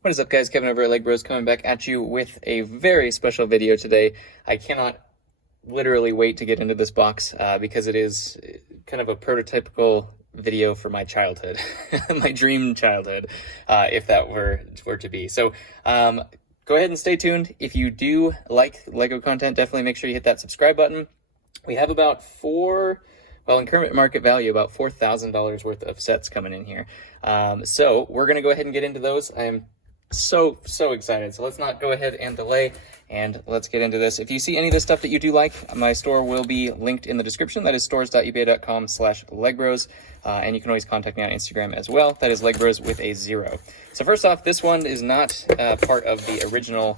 What is up, guys? Kevin over at LEGbrOs coming back at you with a very special video today. I cannot literally wait to get into this box because it is kind of a prototypical video for my childhood, my dream childhood, if that were to be. So go ahead and stay tuned. If you do like LEGO content, definitely make sure you hit that subscribe button. We have about in current market value, about $4,000 worth of sets coming in here. So we're going to go ahead and get into those. I am so excited. So let's not go ahead and delay, and let's get into this. If you see any of this stuff that you do like, my store will be linked in the description. That is stores.ebay.com/LEGbrOs. And you can always contact me on Instagram as well. That is LEGbrOs with a 0. So first off, this one is not part of the original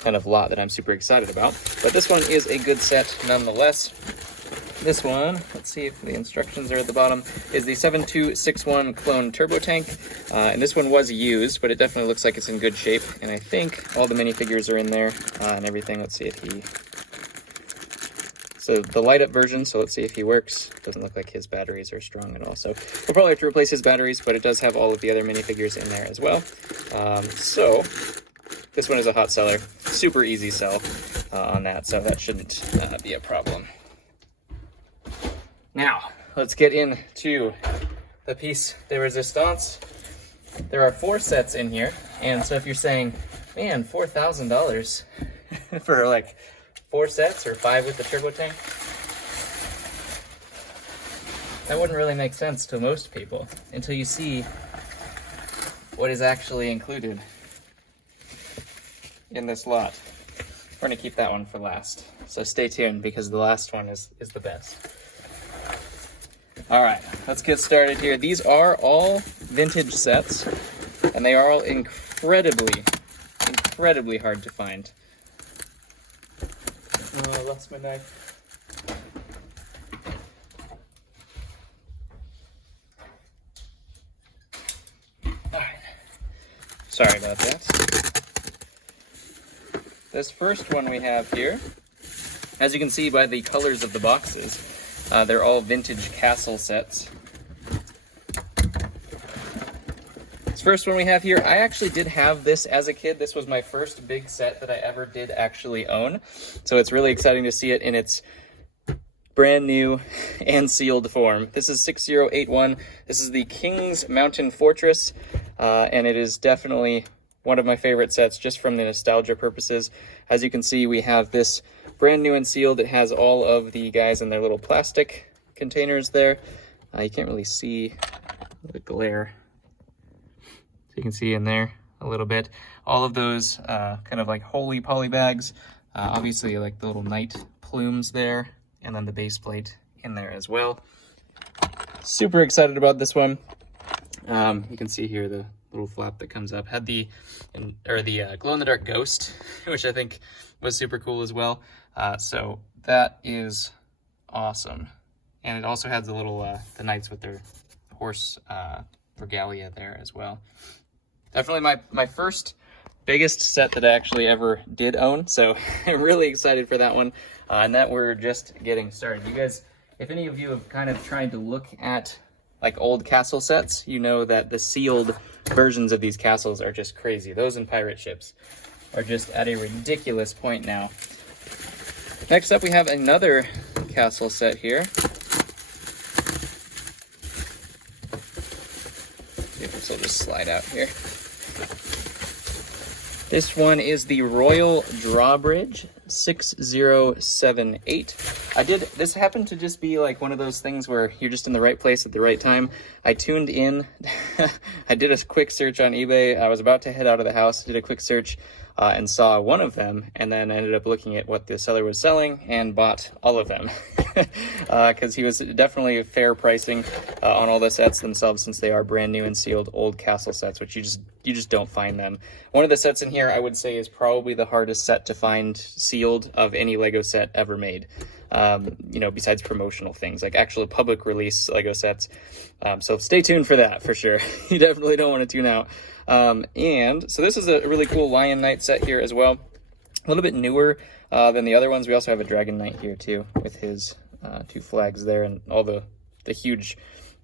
kind of lot that I'm super excited about, but this one is a good set nonetheless. This one, let's see if the instructions are at the bottom, is the 7261 Clone Turbo Tank. And this one was used, but it definitely looks like it's in good shape. And I think all the minifigures are in there and everything. Let's see if he... So the light up version, so let's see if he works. Doesn't look like his batteries are strong at all. So we'll probably have to replace his batteries, but it does have all of the other minifigures in there as well. So this one is a hot seller. Super easy sell on that, so that shouldn't be a problem. Now, let's get into the piece de resistance. There are 4 sets in here, and so if you're saying, man, $4,000 for like 4 sets or 5 with the turbo tank, that wouldn't really make sense to most people until you see what is actually included in this lot. We're gonna keep that one for last, so stay tuned because the last one is the best. All right, let's get started here. These are all vintage sets, and they are all incredibly hard to find. Oh, I lost my knife. All right, sorry about that. This first one we have here, as you can see by the colors of the boxes, they're all vintage castle sets. This first one we have here, I actually did have this as a kid. This was my first big set that I ever did actually own. So it's really exciting to see it in its brand new and sealed form. This is 6081. This is the King's Mountain Fortress, and it is definitely one of my favorite sets just from the nostalgia purposes. As you can see, we have this brand new and sealed. It has all of the guys in their little plastic containers there. You can't really see the glare. So you can see in there a little bit. All of those kind of like holy poly bags. Obviously like the little knight plumes there, and then the base plate in there as well. Super excited about this one. You can see here the little flap that comes up. Had the glow-in-the-dark ghost, which I think was super cool as well. So that is awesome. And it also has the little the knights with their horse regalia there as well. Definitely my first biggest set that I actually ever did own, so I'm really excited for that one. And that we're just getting started. You guys, if any of you have kind of tried to look at like old castle sets, you know that the sealed versions of these castles are just crazy. Those and pirate ships are just at a ridiculous point now. Next up, we have another castle set here. See if this will just slide out here. This one is the Royal Drawbridge 6078. This happened to just be like one of those things where you're just in the right place at the right time. I tuned in, I did a quick search on eBay. I was about to head out of the house, did a quick search and saw one of them, and then ended up looking at what the seller was selling and bought all of them. Because he was definitely fair pricing on all the sets themselves, since they are brand new and sealed old castle sets, which you just don't find them. One of the sets in here I would say is probably the hardest set to find sealed of any LEGO set ever made. You know, besides promotional things, like actual public release LEGO sets. So stay tuned for that for sure. You definitely don't want to tune out. And so this is a really cool Lion Knight set here as well. A little bit newer than the other ones. We also have a Dragon Knight here too, with his 2 flags there and all the huge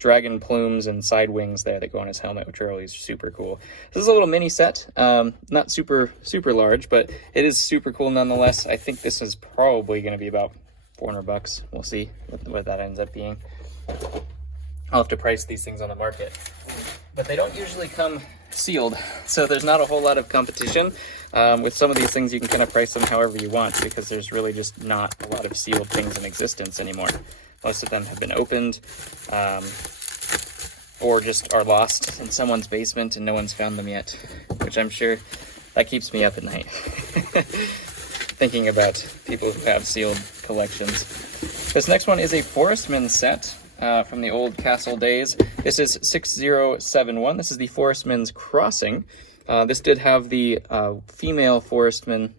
dragon plumes and side wings there that go on his helmet, which are always super cool. This is a little mini set, not super large, but it is super cool nonetheless. I think this is probably going to be about $400. We'll see what that ends up being. I'll have to price these things on the market, but they don't usually come sealed, so there's not a whole lot of competition. With some of these things, you can kind of price them however you want, because there's really just not a lot of sealed things in existence anymore. Most of them have been opened, or just are lost in someone's basement and no one's found them yet, which I'm sure that keeps me up at night thinking about people who have sealed collections. This next one is a Forestman set from the old castle days. This is 6071. This is the Forestman's Crossing. This did have the female Forestman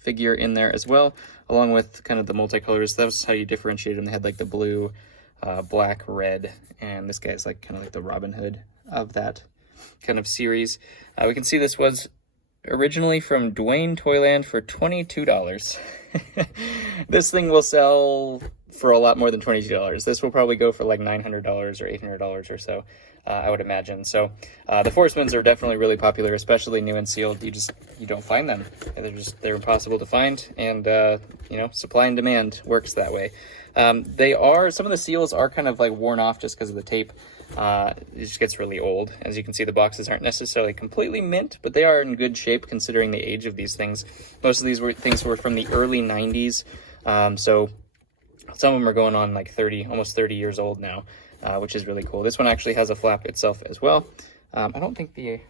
figure in there as well, along with kind of the multicolors. That was how you differentiate them. They had like the blue, black, red, and this guy's like kind of like the Robin Hood of that kind of series. We can see this was originally from Dwayne Toyland for $22. This thing will sell for a lot more than $22. This will probably go for like $900 or $800 or so, I would imagine. So the Forestmans are definitely really popular, especially new and sealed. You don't find them. They're impossible to find, and you know, supply and demand works that way. Some of the seals are kind of like worn off just because of the tape. It just gets really old. As you can see, the boxes aren't necessarily completely mint, but they are in good shape considering the age of these things. Most of these things were from the early 90s, so some of them are going on like almost 30 years old now, which is really cool. This one actually has a flap itself as well. I don't think the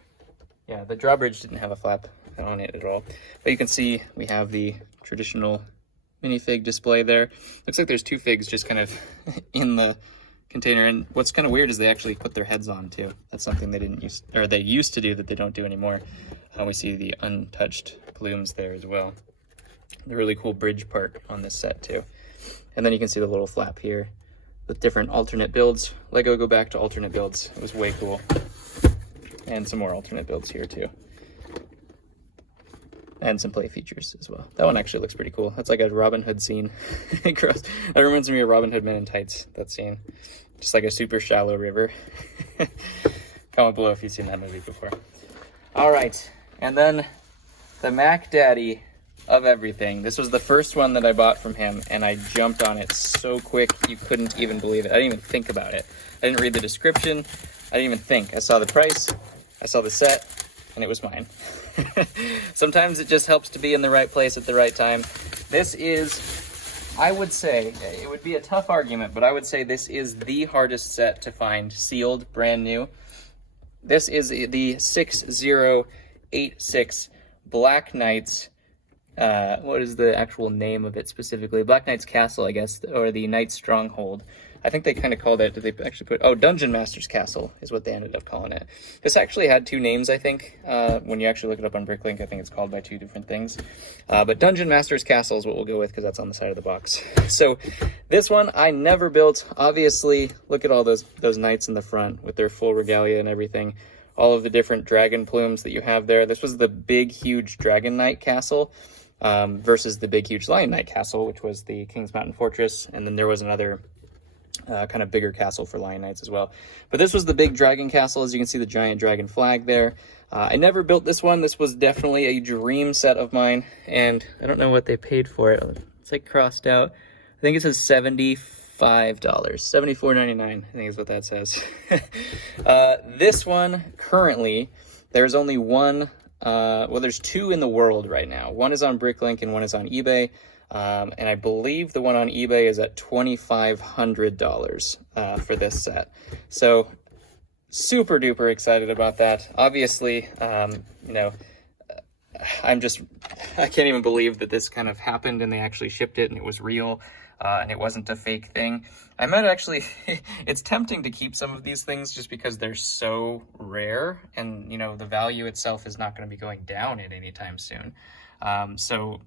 drawbridge didn't have a flap on it at all, but you can see we have the traditional minifig display there. Looks like there's two figs just kind of in the container, and what's kind of weird is they actually put their heads on too. That's something they used to do that they don't do anymore. We see the untouched plumes there as well. The really cool bridge part on this set too. And then you can see the little flap here with different alternate builds. Lego go back to alternate builds. It was way cool. And some more alternate builds here too. And some play features as well. That one actually looks pretty cool. That's like a Robin Hood scene. That reminds me of Robin Hood Men in Tights, that scene. Just like a super shallow river. Comment below if you've seen that movie before. All right, and then the Mac Daddy of everything. This was the first one that I bought from him, and I jumped on it so quick you couldn't even believe it. I didn't even think about it. I didn't read the description. I didn't even think. I saw the price, I saw the set, and it was mine. Sometimes it just helps to be in the right place at the right time. This is, I would say, it would be a tough argument, but I would say this is the hardest set to find sealed, brand new. This is the 6086 Black Knights. What is the actual name of it specifically? Black Knight's Castle, I guess, or the Knight's Stronghold. I think they kind of called it, did they actually put, Dungeon Master's Castle is what they ended up calling it. This actually had two names, I think. When you actually look it up on Bricklink, I think it's called by two different things. But Dungeon Master's Castle is what we'll go with because that's on the side of the box. So this one I never built. Obviously, look at all those knights in the front with their full regalia and everything. All of the different dragon plumes that you have there. This was the big, huge Dragon Knight Castle versus the big, huge Lion Knight Castle, which was the King's Mountain Fortress. And then there was another kind of bigger castle for Lion Knights as well. But this was the big dragon castle. As you can see, the giant dragon flag there. I never built this one. This was definitely a dream set of mine, and I don't know what they paid for it. It's like crossed out. I think it says $75, $74.99, I think is what that says. This one, currently, there's only one, there's two in the world right now. One is on Bricklink and one is on eBay. And I believe the one on eBay is at $2,500 for this set. So super duper excited about that. Obviously, you know, I can't even believe that this kind of happened and they actually shipped it and it was real, and it wasn't a fake thing. I might actually, it's tempting to keep some of these things just because they're so rare and, you know, the value itself is not going to be going down at any time soon. So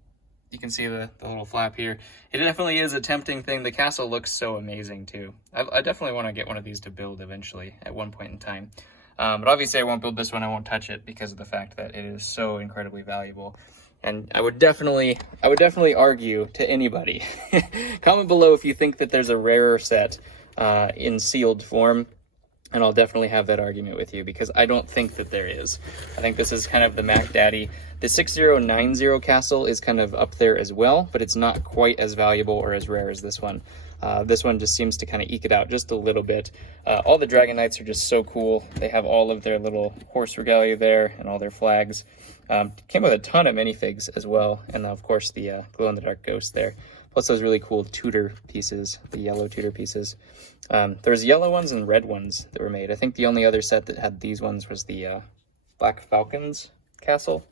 you can see the little flap here. It definitely is a tempting thing. The castle looks so amazing too. I definitely want to get one of these to build eventually at one point in time. But obviously I won't build this one. I won't touch it because of the fact that it is so incredibly valuable. And I would definitely argue to anybody, comment below if you think that there's a rarer set in sealed form. And I'll definitely have that argument with you because I don't think that there is. I think this is kind of the Mac Daddy. The 6090 Castle is kind of up there as well, but it's not quite as valuable or as rare as this one. This one just seems to kind of eke it out just a little bit. All the Dragon Knights are just so cool. They have all of their little horse regalia there and all their flags. Came with a ton of minifigs as well, and of course the glow-in-the-dark ghost there. Plus those really cool Tudor pieces, the yellow Tudor pieces. There's yellow ones and red ones that were made. I think the only other set that had these ones was the Black Falcon's Castle,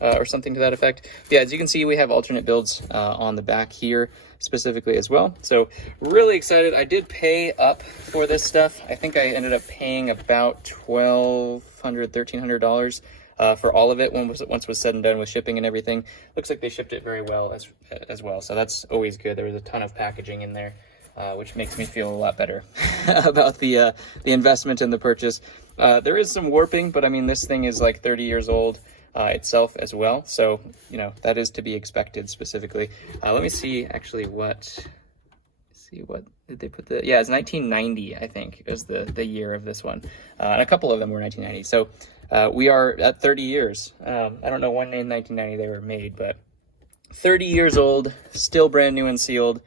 or something to that effect. But yeah, as you can see, we have alternate builds on the back here specifically as well. So really excited. I did pay up for this stuff. I think I ended up paying about $1,200, $1,300 for all of it once it was said and done with shipping and everything. Looks like they shipped it very well as well. So that's always good. There was a ton of packaging in there, which makes me feel a lot better about the investment and the purchase. There is some warping, but I mean, this thing is like 30 years old itself as well. So, you know, that is to be expected specifically. Let me see actually what did they put yeah, it's 1990, I think, is the year of this one. And a couple of them were 1990. So we are at 30 years. I don't know when in 1990 they were made, but 30 years old, still brand new and sealed.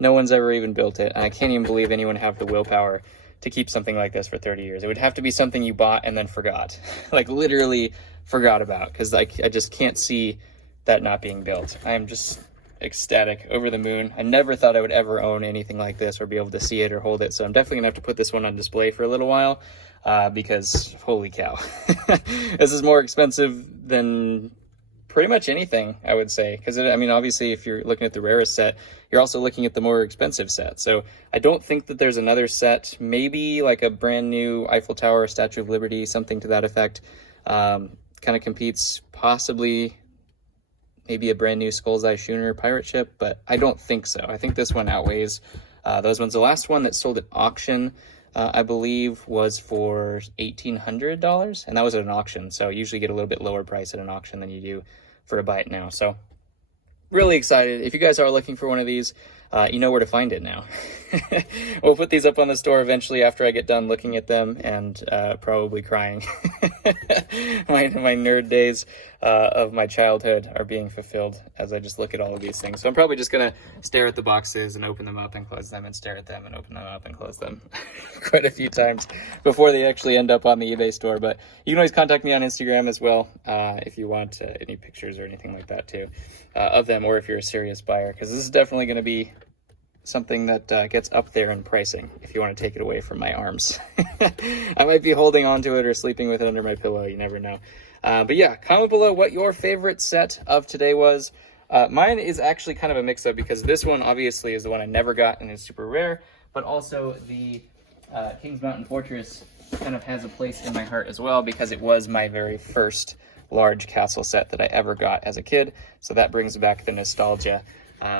No one's ever even built it. And I can't even believe anyone have the willpower to keep something like this for 30 years. It would have to be something you bought and then forgot. Like literally forgot about, because like I just can't see that not being built. I am just ecstatic, over the moon. I never thought I would ever own anything like this or be able to see it or hold it. So I'm definitely gonna have to put this one on display for a little while because holy cow. This is more expensive than pretty much anything, I would say, because I mean, obviously if you're looking at the rarest set, you're also looking at the more expensive set. So I don't think that there's another set, maybe like a brand new Eiffel Tower, Statue of Liberty, something to that effect, kind of competes, possibly maybe a brand new Skull's Eye Schooner pirate ship, but I don't think so. I think this one outweighs those ones. The last one that sold at auction, I believe, was for $1,800, and that was at an auction. So you usually get a little bit lower price at an auction than you do for a buy it now. So really excited. If you guys are looking for one of these, you know where to find it now. We'll put these up on the store eventually after I get done looking at them and probably crying. my nerd days of my childhood are being fulfilled as I just look at all of these things. So I'm probably just going to stare at the boxes and open them up and close them and stare at them and open them up and close them quite a few times before they actually end up on the eBay store. But you can always contact me on Instagram as well if you want any pictures or anything like that too of them, or if you're a serious buyer, because this is definitely going to be something that gets up there in pricing if you want to take it away from my arms. I might be holding on to it or sleeping with it under my pillow, you never know. But yeah, comment below what your favorite set of today was. Mine is actually kind of a mix-up because this one obviously is the one I never got and is super rare, but also the Kings Mountain Fortress kind of has a place in my heart as well because it was my very first large castle set that I ever got as a kid, so that brings back the nostalgia.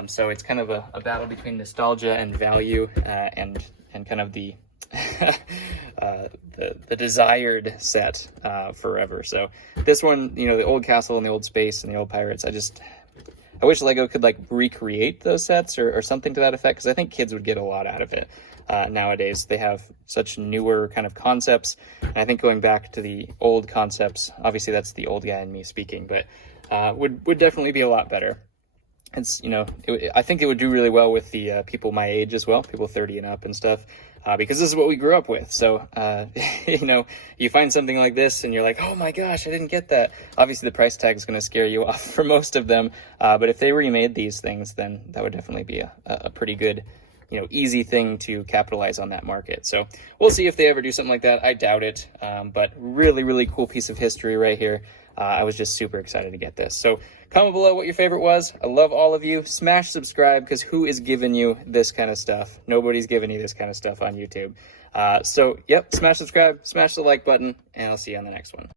So it's kind of a battle between nostalgia and value, and kind of the the desired set forever. So this one, you know, the old castle and the old space and the old pirates, I wish LEGO could like recreate those sets or something to that effect, because I think kids would get a lot out of it. Nowadays they have such newer kind of concepts, and I think going back to the old concepts, obviously that's the old guy in me speaking, but would definitely be a lot better. It's, you know, I think it would do really well with the people my age as well, people 30 and up and stuff, because this is what we grew up with. So, you know, you find something like this and you're like, oh my gosh, I didn't get that. Obviously the price tag is going to scare you off for most of them. But if they remade these things, then that would definitely be a pretty good, you know, easy thing to capitalize on that market. So we'll see if they ever do something like that. I doubt it. But really, really cool piece of history right here. I was just super excited to get this. So comment below what your favorite was. I love all of you. Smash subscribe, because who is giving you this kind of stuff? Nobody's giving you this kind of stuff on YouTube. So, yep, smash subscribe, smash the like button, and I'll see you on the next one.